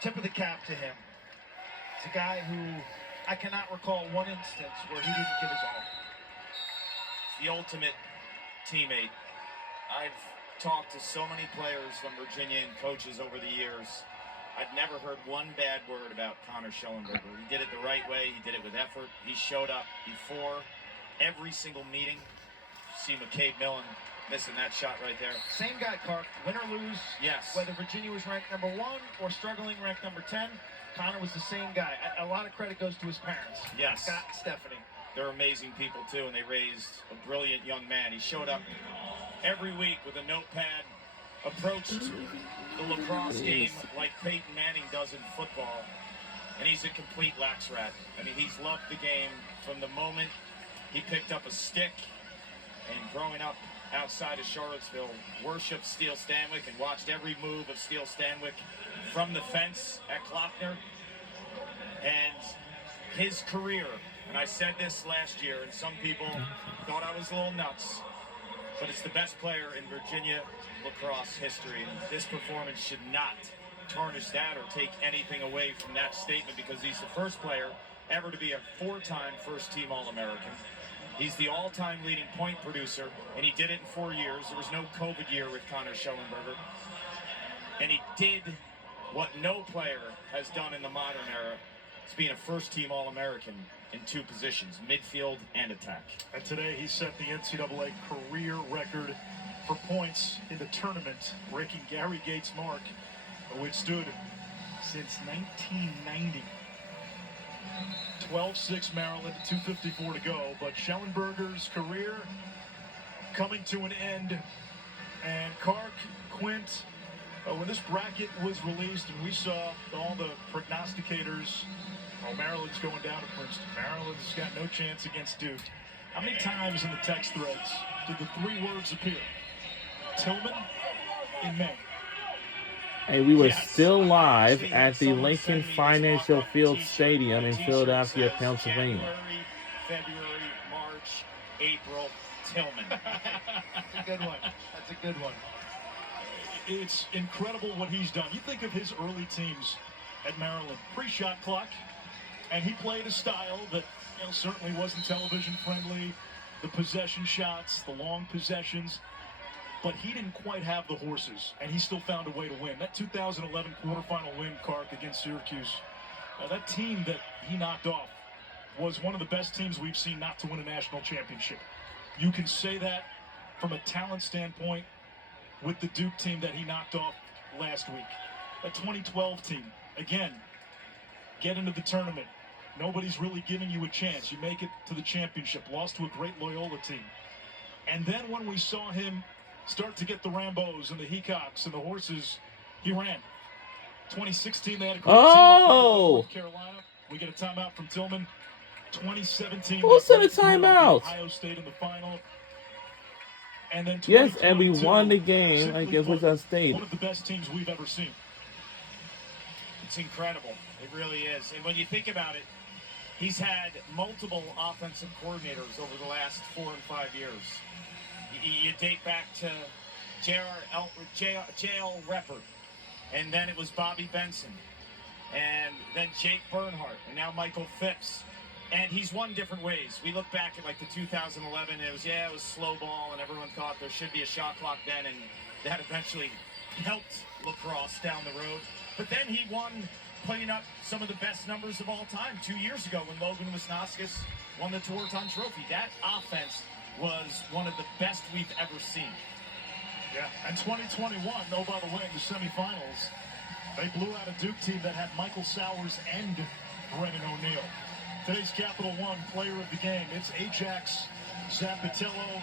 tip of the cap to him. He's a guy who I cannot recall one instance where he didn't give his all. The ultimate teammate. I've talked to so many players from Virginia and coaches over the years. I've never heard one bad word about Connor Schellenberger. He did it the right way. He did it with effort. He showed up before every single meeting. See McCabe Millen missing that shot right there. Same guy, Clark. Win or lose. Yes. Whether Virginia was ranked number 1 or struggling ranked number 10, Connor was the same guy. A lot of credit goes to his parents. Yes. Scott and Stephanie. They're amazing people, too, and they raised a brilliant young man. He showed up every week with a notepad, approached the lacrosse game like Peyton Manning does in football, and he's a complete lax rat. I mean, he's loved the game from the moment he picked up a stick, and growing up outside of Charlottesville, worshipped Steele Stanwick and watched every move of Steele Stanwick from the fence at Klockner. And his career, and I said this last year, and some people thought I was a little nuts, but it's the best player in Virginia lacrosse history. And this performance should not tarnish that or take anything away from that statement, because he's the first player ever to be a 4-time first-team All-American. He's the all-time leading point producer, and he did it in 4 years. There was no COVID year with Connor Schellenberger. And he did what no player has done in the modern era. It's being a first-team All-American in 2 positions, midfield and attack. And today he set the NCAA career record for points in the tournament, breaking Gary Gates' mark, which stood since 1990. 12-6 Maryland, 2:54 to go, but Schellenberger's career coming to an end. And Clark, Quint, when this bracket was released and we saw all the prognosticators, Maryland's going down to Princeton, Maryland's got no chance against Duke. How many times in the text threads did the 3 words appear? Tillman in May. Hey, we were still live at the Lincoln Financial Field Stadium in Philadelphia, Pennsylvania. January, February, March, April, Tillman. That's a good one. That's a good one. It's incredible what he's done. You think of his early teams at Maryland, pre-shot clock, and he played a style that certainly wasn't television friendly, the possession shots, the long possessions, but he didn't quite have the horses, and he still found a way to win. That 2011 quarterfinal win, Clark, against Syracuse, that team that he knocked off was one of the best teams we've seen not to win a national championship. You can say that from a talent standpoint with the Duke team that he knocked off last week. That 2012 team, again, get into the tournament. Nobody's really giving you a chance. You make it to the championship, lost to a great Loyola team. And then when we saw him start to get the Rambos and the Heacocks and the horses, he ran. 2016, they had a great team up in North Carolina. We get a timeout from Tillman. 2017, who said a timeout? Ohio State in the final. And then yes, and we won the game against Wichita State. One of the best teams we've ever seen. It's incredible. It really is. And when you think about it, he's had multiple offensive coordinators over the last 4 and 5 years. You date back to J.L. Repper, and then it was Bobby Benson, and then Jake Bernhardt, and now Michael Phipps. And he's won different ways. We look back at like the 2011, it was slow ball, and everyone thought there should be a shot clock then, and that eventually helped lacrosse down the road. But then he won, putting up some of the best numbers of all time 2 years ago when Logan Wisnauskas won the Tewaaraton Trophy. That offense was one of the best we've ever seen. Yeah, and 2021, oh, by the way, in the semifinals, they blew out a Duke team that had Michael Sowers and Brennan O'Neill. Today's Capital One player of the game, it's Ajax Zapatello.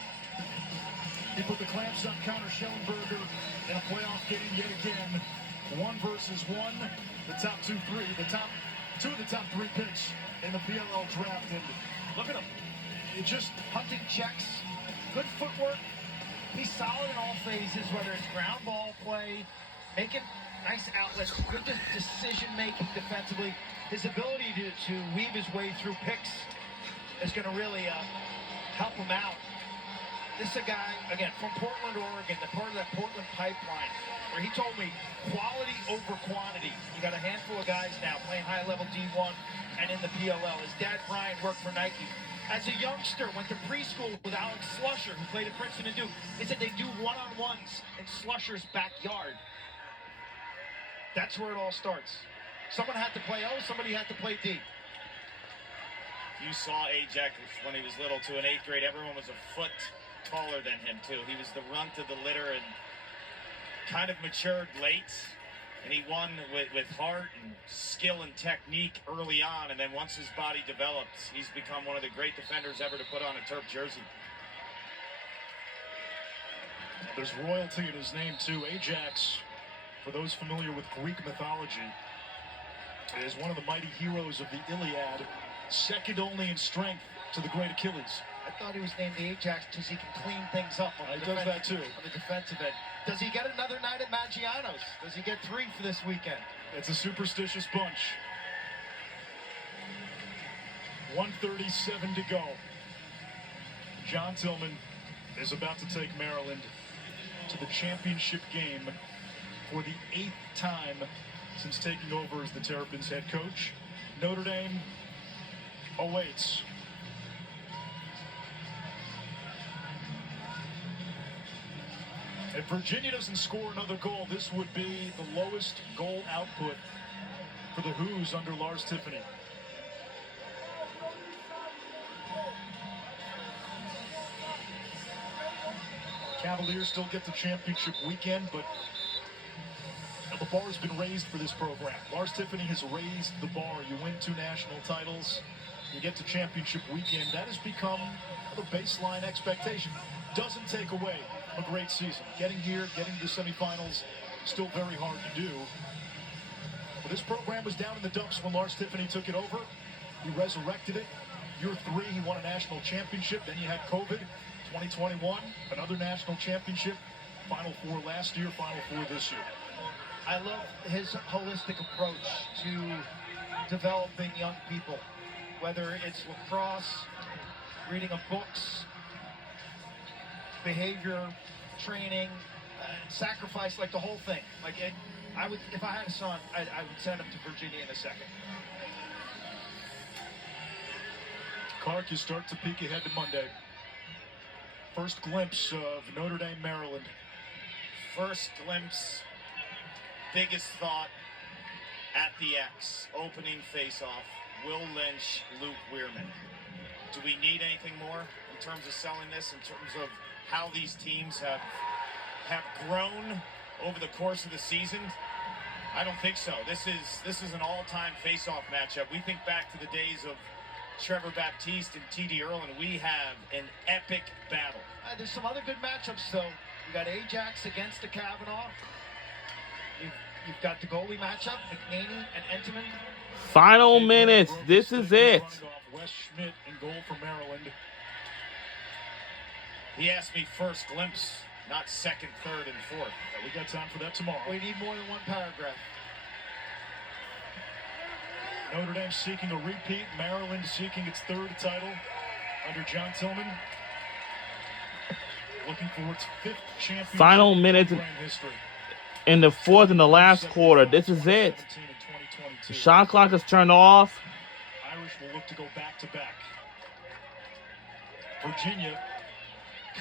He put the clamps on Connor Schellenberger in a playoff game yet again. 1 versus 1, the top 2-3, the top 2 of the top 3 picks in the PLL draft. And look at him. It just Hunting checks, good footwork. He's solid in all phases, whether it's ground ball play, making nice outlets, good decision-making defensively. His ability to weave his way through picks is going to really help him out. This is a guy, again, from Portland, Oregon, the part of that Portland pipeline, where he told me quality over quantity. You got a handful of guys now playing high-level D1 and in the PLL. His dad, Brian, worked for Nike. As a youngster, went to preschool with Alex Slusher, who played at Princeton and Duke. They said they do one-on-ones in Slusher's backyard. That's where it all starts. Someone had to play O, somebody had to play D. You saw Ajax when he was little, too. In 8th grade, everyone was a foot taller than him, too. He was the runt of the litter and kind of matured late. And he won with heart and skill and technique early on. And then once his body developed, he's become one of the great defenders ever to put on a Terp jersey. There's royalty in his name, too. Ajax, for those familiar with Greek mythology, is one of the mighty heroes of the Iliad, second only in strength to the great Achilles. I thought he was named the Ajax because he can clean things up on He does that too. On the defensive end. Does he get another night at Maggiano's? Does he get 3 for this weekend? It's a superstitious bunch. 1:37 to go. John Tillman is about to take Maryland to the championship game for the 8th time since taking over as the Terrapins head coach. Notre Dame awaits. If Virginia doesn't score another goal, this would be the lowest goal output for the Hoos under Lars Tiffany. Cavaliers still get the championship weekend, but the bar's been raised for this program. Lars Tiffany has raised the bar. You win 2 national titles, you get to championship weekend. That has become the baseline expectation. Doesn't take away a great season. Getting here, getting to the semifinals, still very hard to do. But this program was down in the dumps when Lars Tiffany took it over. He resurrected it. Year 3, he won a national championship. Then you had COVID. 2021, another national championship. Final 4 last year, Final 4 this year. I love his holistic approach to developing young people, whether it's lacrosse, reading of books, behavior training, sacrifice, like the whole thing. Like I would, if I had a son, I would send him to Virginia in a second. Clark, you start to peek ahead to Monday. First glimpse of Notre Dame, Maryland. First glimpse, biggest thought at the X, opening face-off, Will Lynch, Luke Weirman. Do we need anything more in terms of selling this, in terms of how these teams have grown over the course of the season? I don't think so. This is an all-time face-off matchup. We think back to the days of Trevor Baptiste and T.D. Earl, and we have an epic battle. There's some other good matchups, though. You got Ajax against the Kavanaugh. You've got the goalie matchup, McNaney and Entenmann. Final minutes. This is it. Wes Schmidt in goal for Maryland. He asked me first glimpse, not second, third, and fourth. We got time for that tomorrow. We need more than one paragraph. Notre Dame seeking a repeat. Maryland seeking its 3rd title under John Tillman. Looking for its 5th championship. Final minutes in history. In the 4th and the last quarter. This is it. The shot clock is turned off. Irish will look to go back-to-back. Virginia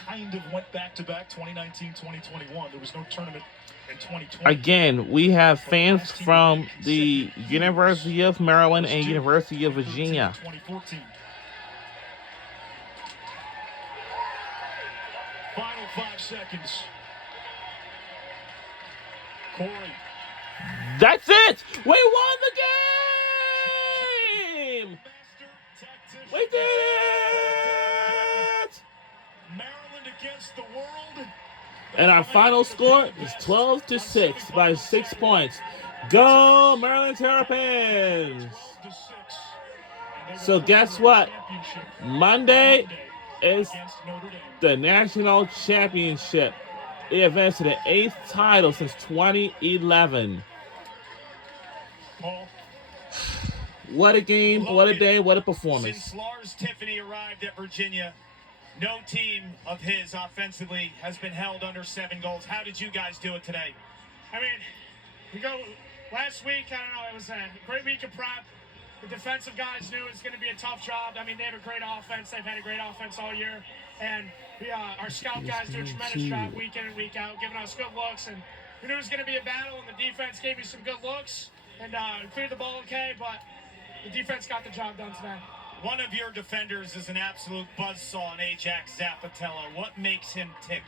kind of went back-to-back 2019-2021. There was no tournament in 2020. Again, we have fans from the University of Maryland and University of Virginia. 2014. Final 5 seconds. Corey. That's it! We won the game! We did it! Maryland against the world. And our final score is 12-6 by 6 points. Go Maryland Terrapins! So guess what? Monday is the national championship. It advanced to the 8th title since 2011. What a game, what a day, what a performance. Since Lars Tiffany arrived at Virginia, no team of his offensively has been held under 7 goals. How did you guys do it today? I mean, we go last week, I don't know, it was a great week of prep. The defensive guys knew it was going to be a tough job. I mean, they have a great offense. They've had a great offense all year. And our scout guys do a tremendous job week in and week out, giving us good looks. And we knew it was going to be a battle, and the defense gave me some good looks and cleared the ball okay, but the defense got the job done today. One of your defenders is an absolute buzzsaw in Ajax Zapatella. What makes him tick?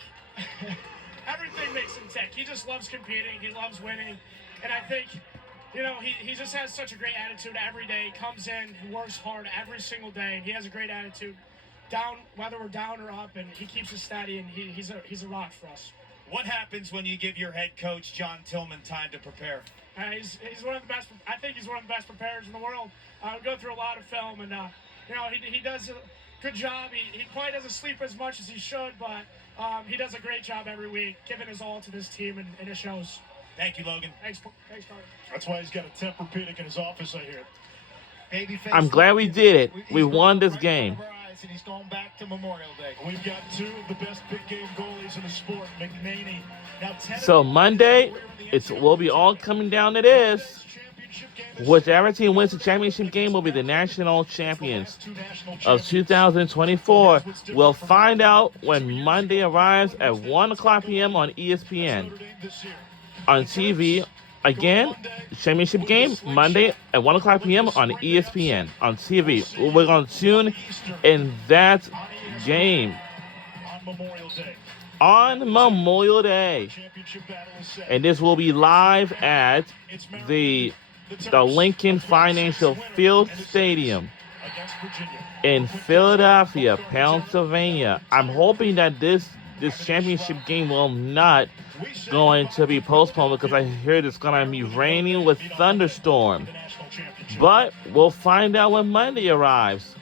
Everything makes him tick. He just loves competing. He loves winning. And I think, he just has such a great attitude every day. He comes in, he works hard every single day. He has a great attitude, whether we're down or up, and he keeps it steady, and he's a rock for us. What happens when you give your head coach, John Tillman, time to prepare? He's one of the best. I think he's one of the best preparers in the world. We go through a lot of film, and he does a good job. He probably doesn't sleep as much as he should, but he does a great job every week, giving his all to this team, and it shows. Thank you, Logan. Thanks, Carter. That's why he's got a Tempur-Pedic in his office, I hear. Babyface. I'm glad we did it. We won this game. And he's going back to Memorial Day. We've got two of the best big game goalies in the sport, McNaney. Now 10 So Monday, will be all coming down to this. Whichever team wins the championship game will be the national champions of 2024. We'll find out when Monday arrives at 1 o'clock p.m. on ESPN. On TV, again, championship game, Monday at 1 o'clock p.m. on ESPN. On TV. We're going to tune in that game on Memorial Day. And this will be live at the Lincoln Financial Field Stadium in Philadelphia, Pennsylvania. I'm hoping that this championship game will not going to be postponed because I hear it's going to be raining with thunderstorm. But we'll find out when Monday arrives.